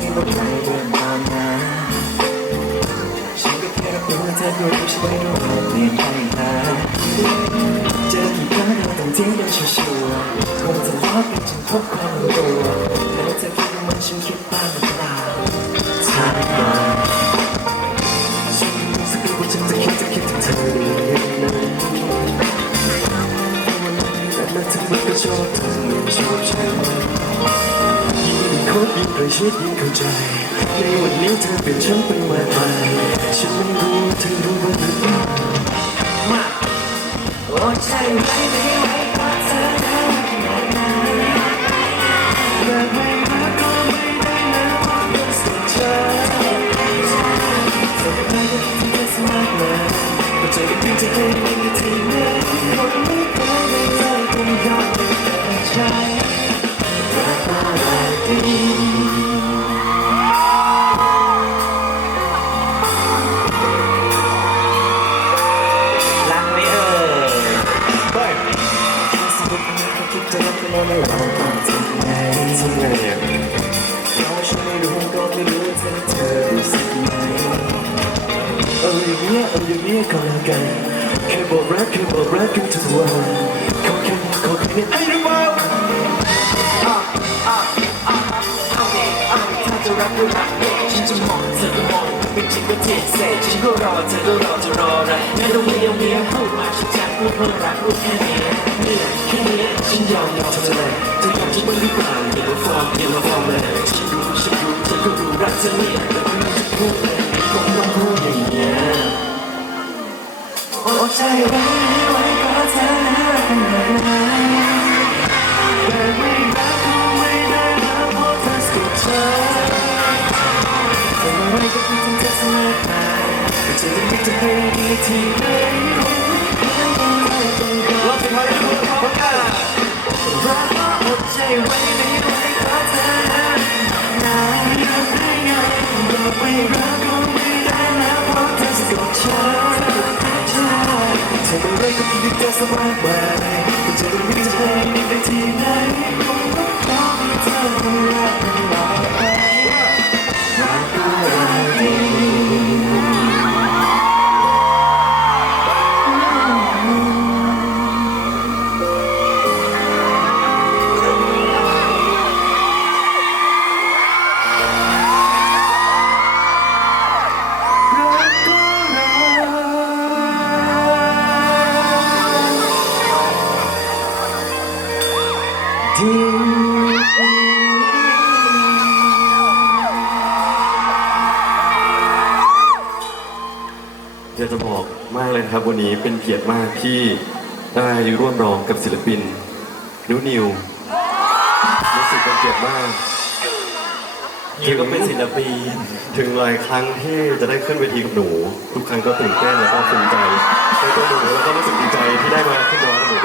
ที่ลบไหลเรื่องความหนาฉันก็แค่รับรู้เธอดูดูไม่รู้ว่าเรียนไปหาเจอกี่ครั้งเรต้ทิ้งกันชัวร์คงจะล้อกันจนพบความรู้ตัวแล้วเธคิดว่ามันฉันคิดบ้างหรือเปล่าใช่ฉันรู้สึกว่าฉันจะคิดจะคิดถึงเธอ ยิ่งคบยิ่งใกล้ชิดยิ่งเข้าใจ ในวันนี้เธอเปลี่ยนฉันเป็นวันใหม่ฉันไม่รู้เธอรู้บ้างหรือเปล่ามาโอ้ใจไว้ไม่ไหวเพราะเธอนั้นแต่ไม่รักก็ไม่ได้นะเพราะมันสุดใจทำไมก็ถึงได้สมัครมาก็ใจก็เพียงจะให้ไม่มีที่ไหนคนไม่เคยได้เจอคนยอดไม่เกินใจรักอะไรดีรัก อย่างเงี้ยเอออย่างเงี้ยก็แล้วกันแค่บอกรักแค่บอกรักกันทุกวันขอแค่ขอแค่นี้ไอ้รู้เปล่า องไม่จริงก็เทียเสร็จฉันก็รอเธอก็รอจะรอรักแม้ต้องมียังมีพูดมาฉันจะพูดเพื่อรักพูดแค่นี้เนี่ยแให้ดีที่ไหนรอบสุด อยากจะบอกมากเลยนะครับวันนี้เป็นเกียรติมากที่ได้ร่วมร้องกับศิลปินนิวนิวรู้สึกเป็นเกียรติมากนี่ก็เป็นศิลปินถึงหลายครั้งที่จะได้ขึ้นเวทีกับหนู ทุกครั้งก็ตื่นเต้นแล้วก็ภูมิใจในตัวหนูแล้วก็รู้สึกดีใจที่ได้มาขึ้นร้องกับหนู